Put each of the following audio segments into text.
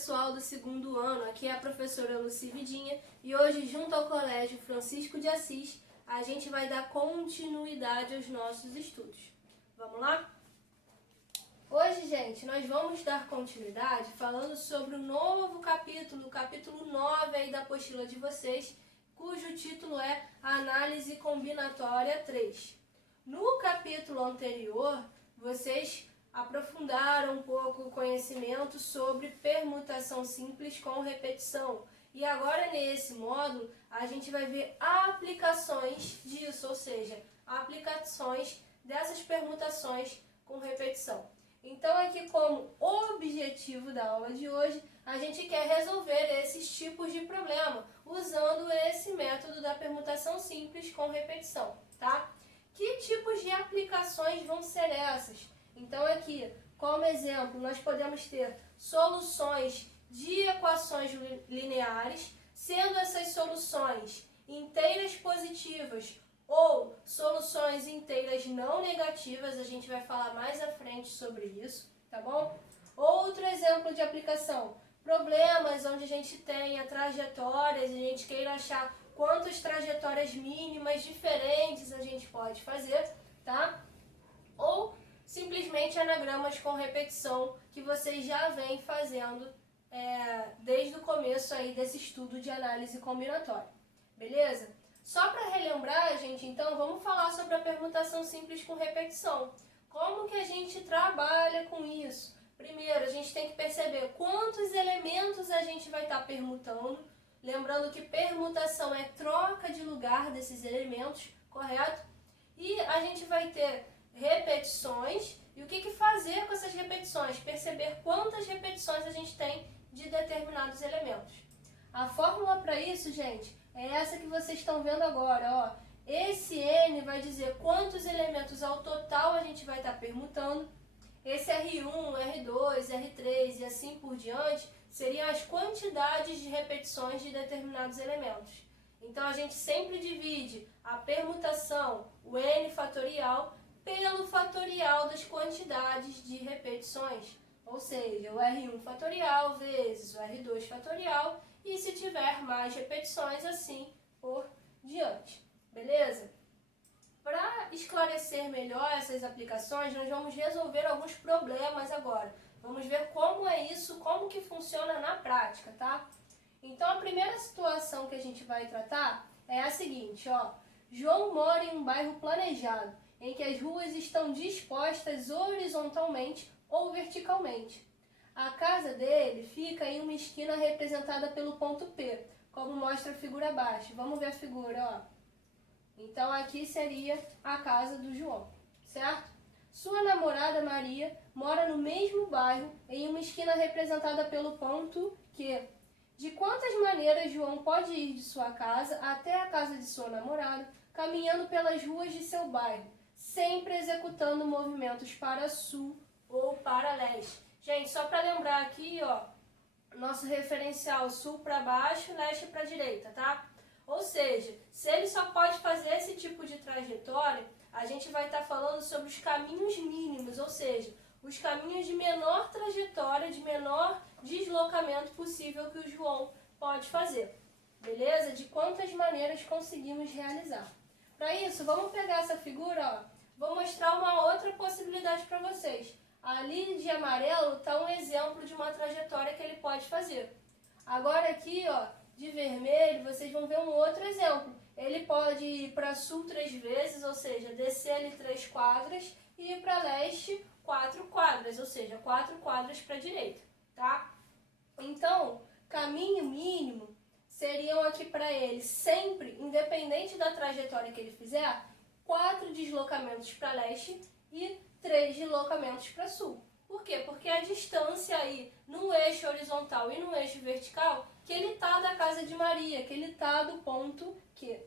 pessoal do segundo ano, aqui é a professora Lucy Vidinha e hoje, junto ao Colégio Francisco de Assis, a gente vai dar continuidade aos nossos estudos. Vamos lá? Hoje, gente, nós vamos dar continuidade falando sobre o novo capítulo, o capítulo 9 aí da apostila de vocês, cujo título é Análise Combinatória 3. No capítulo anterior, vocês aprofundaram um pouco o conhecimento sobre permutação simples com repetição. E agora, nesse módulo, a gente vai ver aplicações disso, ou seja, aplicações dessas permutações com repetição. Então, aqui como objetivo da aula de hoje, a gente quer resolver esses tipos de problema, usando esse método da permutação simples com repetição, tá? Que tipos de aplicações vão ser essas? Então, aqui, como exemplo, nós podemos ter soluções de equações lineares, sendo essas soluções inteiras positivas ou soluções inteiras não negativas, a gente vai falar mais à frente sobre isso, tá bom? Outro exemplo de aplicação, problemas onde a gente tenha trajetórias e a gente queira achar quantas trajetórias mínimas diferentes a gente pode fazer, tá? Ou simplesmente anagramas com repetição que vocês já vêm fazendo desde o começo aí desse estudo de análise combinatória, beleza? Só para relembrar, gente, então vamos falar sobre a permutação simples com repetição. Como que a gente trabalha com isso? Primeiro, a gente tem que perceber quantos elementos a gente vai estar permutando. Lembrando que permutação é troca de lugar desses elementos, correto? E a gente vai ter repetições. E o que fazer com essas repetições? Perceber quantas repetições a gente tem de determinados elementos. A fórmula para isso, gente, é essa que vocês estão vendo agora, ó. Esse N vai dizer quantos elementos ao total a gente vai estar permutando. Esse R1, R2, R3 e assim por diante seriam as quantidades de repetições de determinados elementos. Então, a gente sempre divide a permutação, o N fatorial, pelo fatorial das quantidades de repetições. Ou seja, o R1 fatorial vezes o R2 fatorial e se tiver mais repetições, assim por diante. Beleza? Para esclarecer melhor essas aplicações, nós vamos resolver alguns problemas agora. Vamos ver como é isso, como que funciona na prática, tá? Então, a primeira situação que a gente vai tratar é a seguinte, ó. João mora em um bairro planejado, em que as ruas estão dispostas horizontalmente ou verticalmente. A casa dele fica em uma esquina representada pelo ponto P, como mostra a figura abaixo. Vamos ver a figura, ó. Então, aqui seria a casa do João, certo? Sua namorada Maria mora no mesmo bairro, em uma esquina representada pelo ponto Q. De quantas maneiras João pode ir de sua casa até a casa de sua namorada, caminhando pelas ruas de seu bairro, sempre executando movimentos para sul ou para leste? Gente, só para lembrar aqui, ó, nosso referencial sul para baixo, leste para direita, tá? Ou seja, se ele só pode fazer esse tipo de trajetória, a gente vai estar falando sobre os caminhos mínimos, ou seja, os caminhos de menor trajetória, de menor deslocamento possível que o João pode fazer. Beleza? De quantas maneiras conseguimos realizar. Para isso, vamos pegar essa figura, ó. Vou mostrar uma outra possibilidade para vocês. Ali de amarelo está um exemplo de uma trajetória que ele pode fazer. Agora aqui, ó, de vermelho, vocês vão ver um outro exemplo. Ele pode ir para sul 3 vezes, ou seja, descer ali 3 quadras, e ir para leste 4 quadras, ou seja, 4 quadras para a direita, tá? Então, caminho mínimo seriam aqui para ele sempre, independente da trajetória que ele fizer, 4 deslocamentos para leste e 3 deslocamentos para sul. Por quê? Porque a distância aí no eixo horizontal e no eixo vertical, que ele está da casa de Maria, que ele está do ponto Q.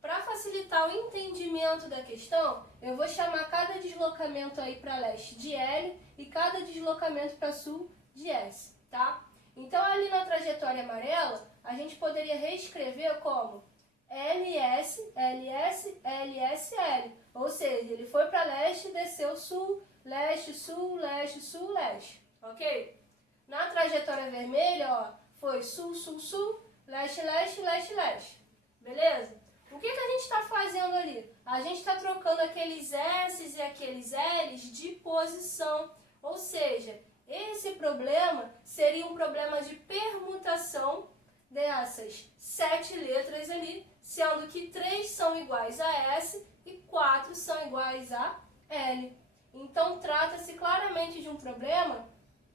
Para facilitar o entendimento da questão, eu vou chamar cada deslocamento aí para leste de L e cada deslocamento para sul de S, tá? Então, ali na trajetória amarela, a gente poderia reescrever como LS, LS, LS, L. Ou seja, ele foi para leste, desceu sul, leste, sul, leste, sul, leste. Ok? Na trajetória vermelha, ó, foi sul, sul, sul, leste, leste, leste, leste. Beleza? O que a gente está fazendo ali? A gente está trocando aqueles S's e aqueles L's de posição. Ou seja, esse problema seria um problema de permutação dessas 7 letras ali, sendo que 3 são iguais a S e 4 são iguais a L. Então, trata-se claramente de um problema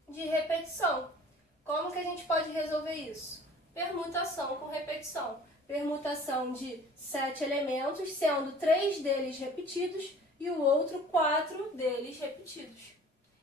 de repetição. Como que a gente pode resolver isso? Permutação com repetição. Permutação de 7 elementos, sendo 3 deles repetidos e o outro 4 deles repetidos.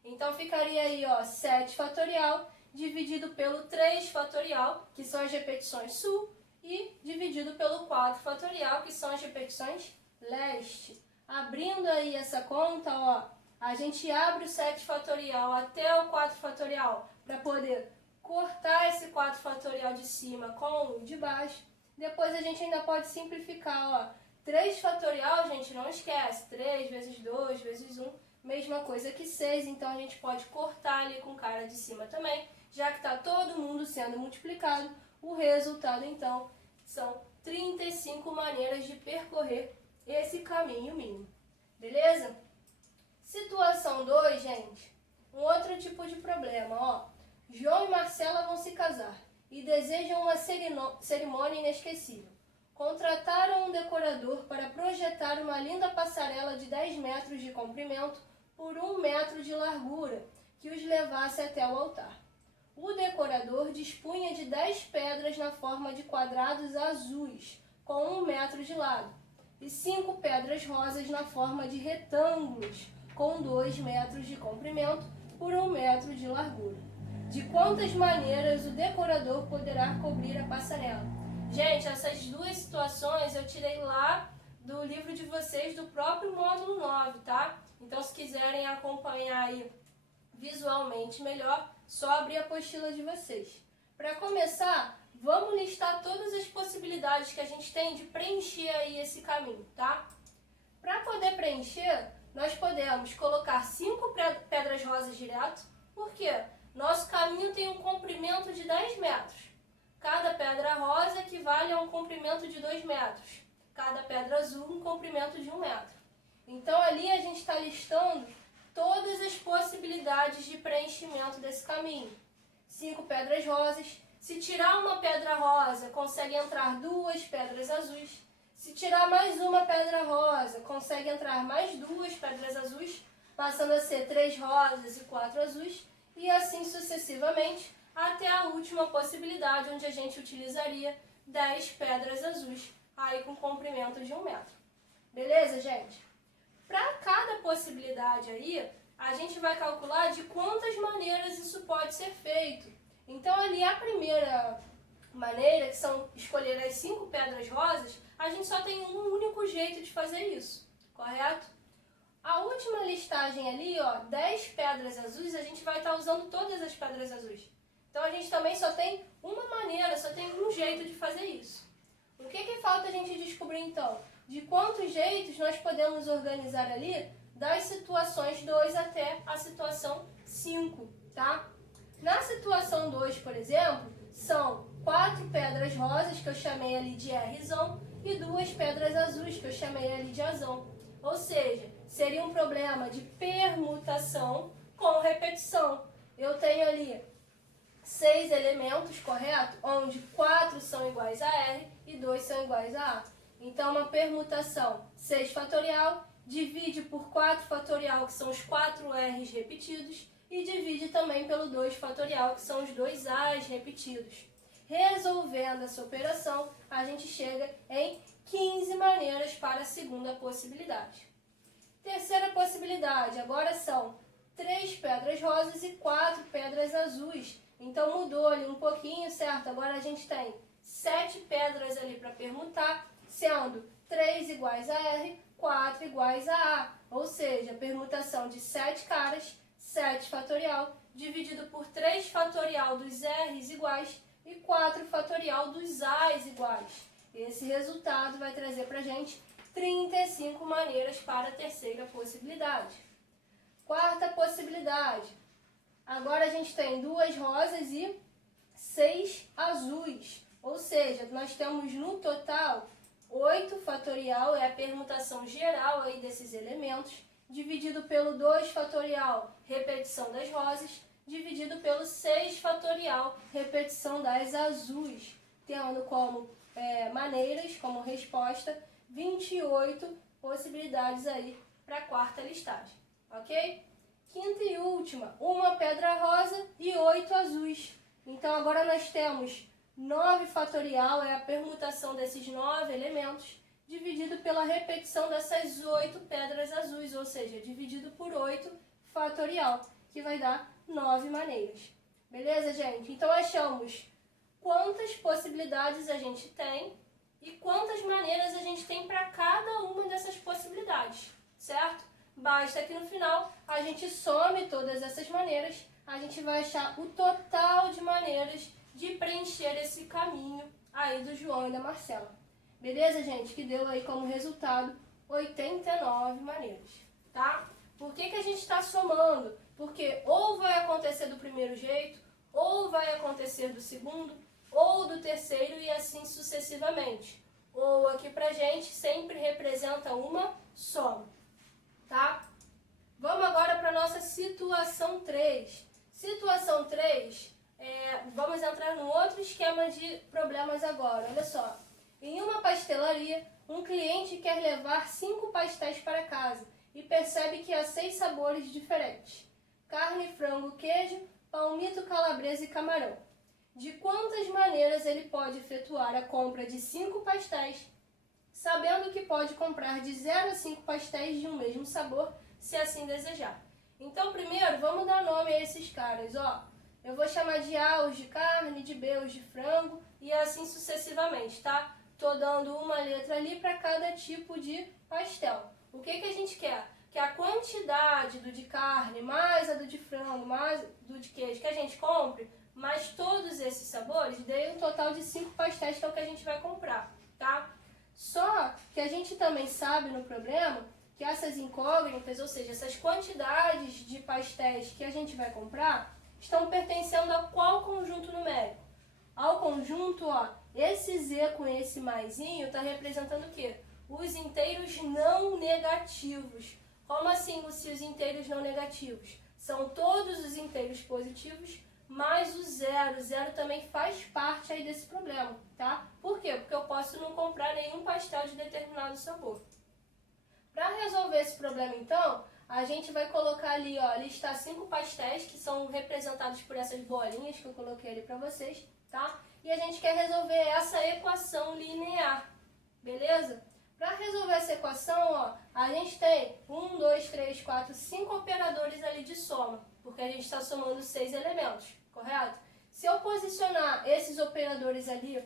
Então, ficaria aí, ó, 7 fatorial dividido pelo 3 fatorial, que são as repetições sul, e dividido pelo 4 fatorial, que são as repetições leste. Abrindo aí essa conta, ó, a gente abre o 7 fatorial até o 4 fatorial para poder cortar esse 4 fatorial de cima com o de baixo. Depois a gente ainda pode simplificar, ó. 3 fatorial, gente, não esquece. 3 vezes 2 vezes 1, mesma coisa que 6. Então a gente pode cortar ali com o cara de cima também. Já que está todo mundo sendo multiplicado, o resultado então são 35 maneiras de percorrer esse caminho mínimo. Beleza? Situação 2, gente. Um outro tipo de problema, ó. João e Marcela vão se casar e desejam uma cerimônia inesquecível. Contrataram um decorador para projetar uma linda passarela de 10 metros de comprimento por 1 metro de largura, que os levasse até o altar. O decorador dispunha de 10 pedras na forma de quadrados azuis, com 1 metro de lado, e 5 pedras rosas na forma de retângulos, com 2 metros de comprimento por 1 metro de largura. De quantas maneiras o decorador poderá cobrir a passarela? Gente, essas duas situações eu tirei lá do livro de vocês, do próprio módulo 9, tá? Então, se quiserem acompanhar aí visualmente melhor, só abrir a apostila de vocês. Para começar, vamos listar todas as possibilidades que a gente tem de preencher aí esse caminho, tá? Para poder preencher, nós podemos colocar 5 pedras rosas direto, porque nosso caminho tem um comprimento de 10 metros. Cada pedra rosa equivale a um comprimento de 2 metros. Cada pedra azul, um comprimento de 1 metro. Então, ali a gente está listando todas as possibilidades de preenchimento desse caminho. 5 pedras rosas. Se tirar uma pedra rosa, consegue entrar 2 pedras azuis. Se tirar mais uma pedra rosa, consegue entrar mais 2 pedras azuis, passando a ser 3 rosas e 4 azuis, e assim sucessivamente, até a última possibilidade, onde a gente utilizaria 10 pedras azuis, aí com comprimento de 1 metro. Beleza, gente? Para cada possibilidade aí, a gente vai calcular de quantas maneiras isso pode ser feito. Então, ali a primeira maneira, que são escolher as 5 pedras rosas, a gente só tem um único jeito de fazer isso, correto? A última listagem ali, ó, 10 pedras azuis, a gente vai estar usando todas as pedras azuis. Então, a gente também só tem uma maneira, só tem um jeito de fazer isso. O que falta a gente descobrir, então? De quantos jeitos nós podemos organizar ali das situações 2 até a situação 5, tá? Na situação 2, por exemplo, são 4 pedras rosas, que eu chamei ali de Rzão, e 2 pedras azuis, que eu chamei ali de Azão. Ou seja, seria um problema de permutação com repetição. Eu tenho ali 6 elementos, correto? Onde 4 são iguais a R e 2 são iguais a A. Então, uma permutação 6 fatorial, divide por 4 fatorial, que são os 4 R's repetidos, e divide também pelo 2 fatorial, que são os 2 A's repetidos. Resolvendo essa operação, a gente chega em 15 maneiras para a segunda possibilidade. Terceira possibilidade, agora são 3 pedras rosas e 4 pedras azuis. Então mudou ali um pouquinho, certo? Agora a gente tem 7 pedras ali para permutar, sendo 3 iguais a R, 4 iguais a A. Ou seja, permutação de 7 caras, 7 fatorial, dividido por 3 fatorial dos R's iguais e 4 fatorial dos A's iguais. Esse resultado vai trazer para a gente 35 maneiras para a terceira possibilidade. Quarta possibilidade. Agora a gente tem 2 rosas e 6 azuis. Ou seja, nós temos no total 8 fatorial, é a permutação geral aí desses elementos, dividido pelo 2 fatorial, repetição das rosas, dividido pelo 6 fatorial, repetição das azuis, tendo como maneiras, como resposta, 28 possibilidades aí para a quarta listagem, ok? Quinta e última, uma pedra rosa e 8 azuis. Então agora nós temos 9 fatorial, é a permutação desses 9 elementos, dividido pela repetição dessas 8 pedras azuis, ou seja, dividido por 8 fatorial, que vai dar 9 maneiras. Beleza, gente? Então achamos quantas possibilidades a gente tem e quantas maneiras a gente tem para cada uma dessas possibilidades, certo? Basta que no final a gente some todas essas maneiras, a gente vai achar o total de maneiras de preencher esse caminho aí do João e da Marcela. Beleza, gente? Que deu aí como resultado 89 maneiras, tá? Por que a gente está somando? Porque ou vai acontecer do primeiro jeito, ou vai acontecer do segundo, ou do terceiro e assim sucessivamente. Ou aqui pra gente sempre representa uma soma, tá? Vamos agora para a nossa situação 3. Situação 3, vamos entrar num outro esquema de problemas agora. Olha só, em uma pastelaria, um cliente quer levar 5 pastéis para casa e percebe que há 6 sabores diferentes: carne, frango, queijo, palmito, calabresa e camarão. De quantas maneiras ele pode efetuar a compra de 5 pastéis, sabendo que pode comprar de 0 a 5 pastéis de um mesmo sabor, se assim desejar? Então, primeiro, vamos dar nome a esses caras, ó. Eu vou chamar de A os de carne, de B os de frango e assim sucessivamente, tá? Tô dando uma letra ali para cada tipo de pastel. O que a gente quer? Que a quantidade do de carne, mais a do de frango, mais do de queijo que a gente compre, mais todos esses sabores, dê um total de 5 pastéis, que é o que a gente vai comprar, tá? Só que a gente também sabe no problema que essas incógnitas, ou seja, essas quantidades de pastéis que a gente vai comprar, estão pertencendo a qual conjunto numérico? Ao conjunto, ó, esse Z com esse maisinho está representando o quê? Os inteiros não negativos. Como assim os inteiros não negativos? São todos os inteiros positivos mais o zero. O zero também faz parte aí desse problema, tá? Por quê? Porque eu posso não comprar nenhum pastel de determinado sabor. Para resolver esse problema, então, a gente vai colocar ali, ó, listar 5 pastéis que são representados por essas bolinhas que eu coloquei ali para vocês, tá? E a gente quer resolver essa equação linear, beleza? Para resolver essa equação, ó, a gente tem 1, 2, 3, 4, 5 operadores ali de soma, porque a gente está somando 6 elementos, correto? Se eu posicionar esses operadores ali,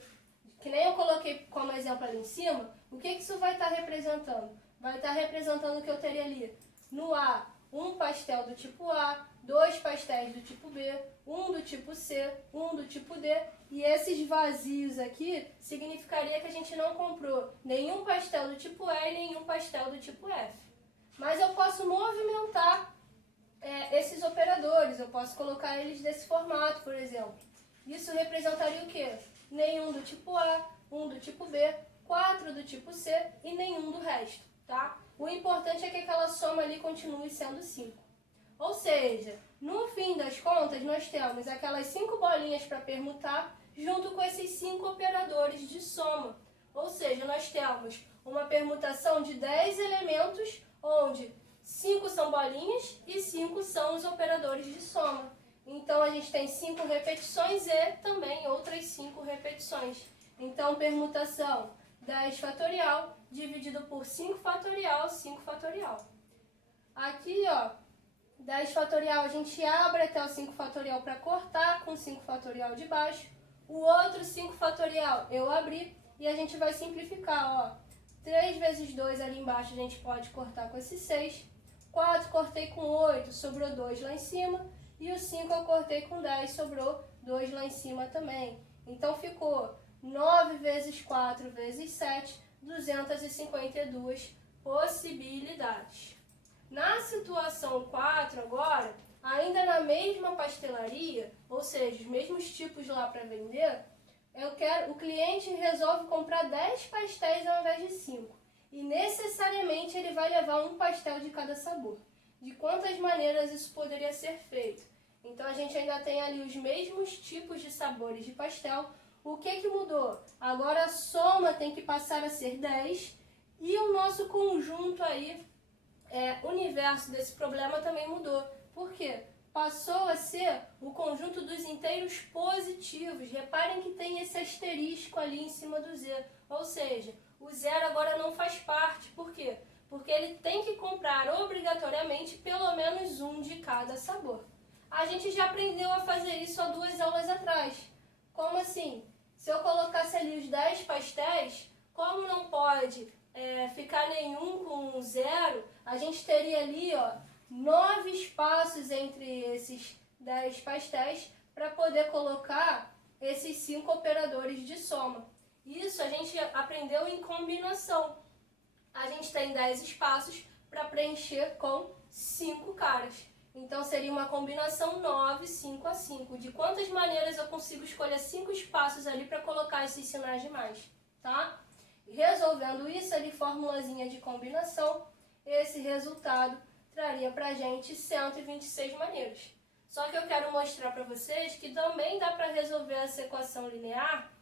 que nem eu coloquei como exemplo ali em cima, o que isso vai estar representando? Vai estar representando que eu teria ali no A, um pastel do tipo A, 2 pastéis do tipo B, um do tipo C, um do tipo D, e esses vazios aqui significaria que a gente não comprou nenhum pastel do tipo E e nenhum pastel do tipo F. Mas eu posso movimentar esses operadores, eu posso colocar eles desse formato, por exemplo. Isso representaria o quê? Nenhum do tipo A, um do tipo B, 4 do tipo C e nenhum do resto, tá? O importante é que aquela soma ali continue sendo 5. Ou seja, no fim das contas, nós temos aquelas 5 bolinhas para permutar junto com esses 5 operadores de soma. Ou seja, nós temos uma permutação de 10 elementos, onde 5 são bolinhas e 5 são os operadores de soma. Então, a gente tem 5 repetições e também outras 5 repetições. Então, permutação 10 fatorial dividido por 5 fatorial, 5 fatorial. Aqui, ó, 10 fatorial a gente abre até o 5 fatorial para cortar com 5 fatorial de baixo. O outro 5 fatorial eu abri e a gente vai simplificar, ó. 3 vezes 2 ali embaixo a gente pode cortar com esse 6. 4 cortei com 8, sobrou 2 lá em cima. E o 5 eu cortei com 10, sobrou 2 lá em cima também. Então ficou 9 vezes 4 vezes 7, 252 possibilidades. Na situação 4 agora, ainda na mesma pastelaria, ou seja, os mesmos tipos lá para vender, o cliente resolve comprar 10 pastéis ao invés de 5. E necessariamente ele vai levar um pastel de cada sabor. De quantas maneiras isso poderia ser feito? Então a gente ainda tem ali os mesmos tipos de sabores de pastel. O que mudou? Agora a soma tem que passar a ser 10 e o nosso conjunto aí, universo desse problema também mudou. Por quê? Passou a ser o conjunto dos inteiros positivos. Reparem que tem esse asterisco ali em cima do Z. Ou seja, o zero agora não faz parte. Por quê? Porque ele tem que comprar obrigatoriamente pelo menos um de cada sabor. A gente já aprendeu a fazer isso há 2 aulas atrás. Como assim? Se eu colocasse ali os 10 pastéis, como não pode ficar nenhum com 0, a gente teria ali 9 espaços entre esses 10 pastéis para poder colocar esses 5 operadores de soma. Isso a gente aprendeu em combinação. A gente tem 10 espaços para preencher com 5 caras. Então seria uma combinação 9, 5 a 5. De quantas maneiras eu consigo escolher 5 espaços ali para colocar esses sinais de mais, tá? Resolvendo isso ali, formulazinha de combinação, esse resultado traria pra gente 126 maneiras. Só que eu quero mostrar para vocês que também dá para resolver essa equação linear,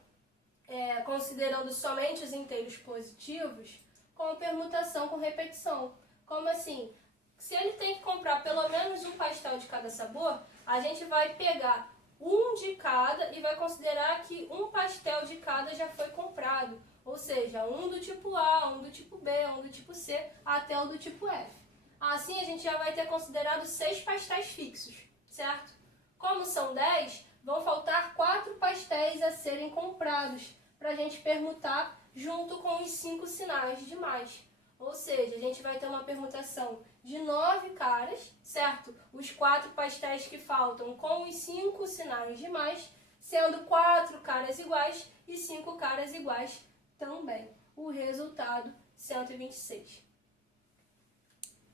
considerando somente os inteiros positivos, com permutação com repetição. Como assim? Se ele tem que comprar pelo menos um pastel de cada sabor, a gente vai pegar um de cada e vai considerar que um pastel de cada já foi comprado. Ou seja, um do tipo A, um do tipo B, um do tipo C, até o do tipo F. Assim a gente já vai ter considerado 6 pastéis fixos, certo? Como são 10, vão faltar 4 pastéis a serem comprados para a gente permutar junto com os 5 sinais de mais. Ou seja, a gente vai ter uma permutação de 9 caras, certo? Os 4 pastéis que faltam com os 5 sinais de mais, sendo 4 caras iguais e 5 caras iguais também. O resultado, 126.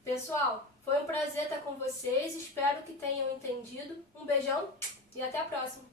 Pessoal, foi um prazer estar com vocês. Espero que tenham entendido. Um beijão e até a próxima!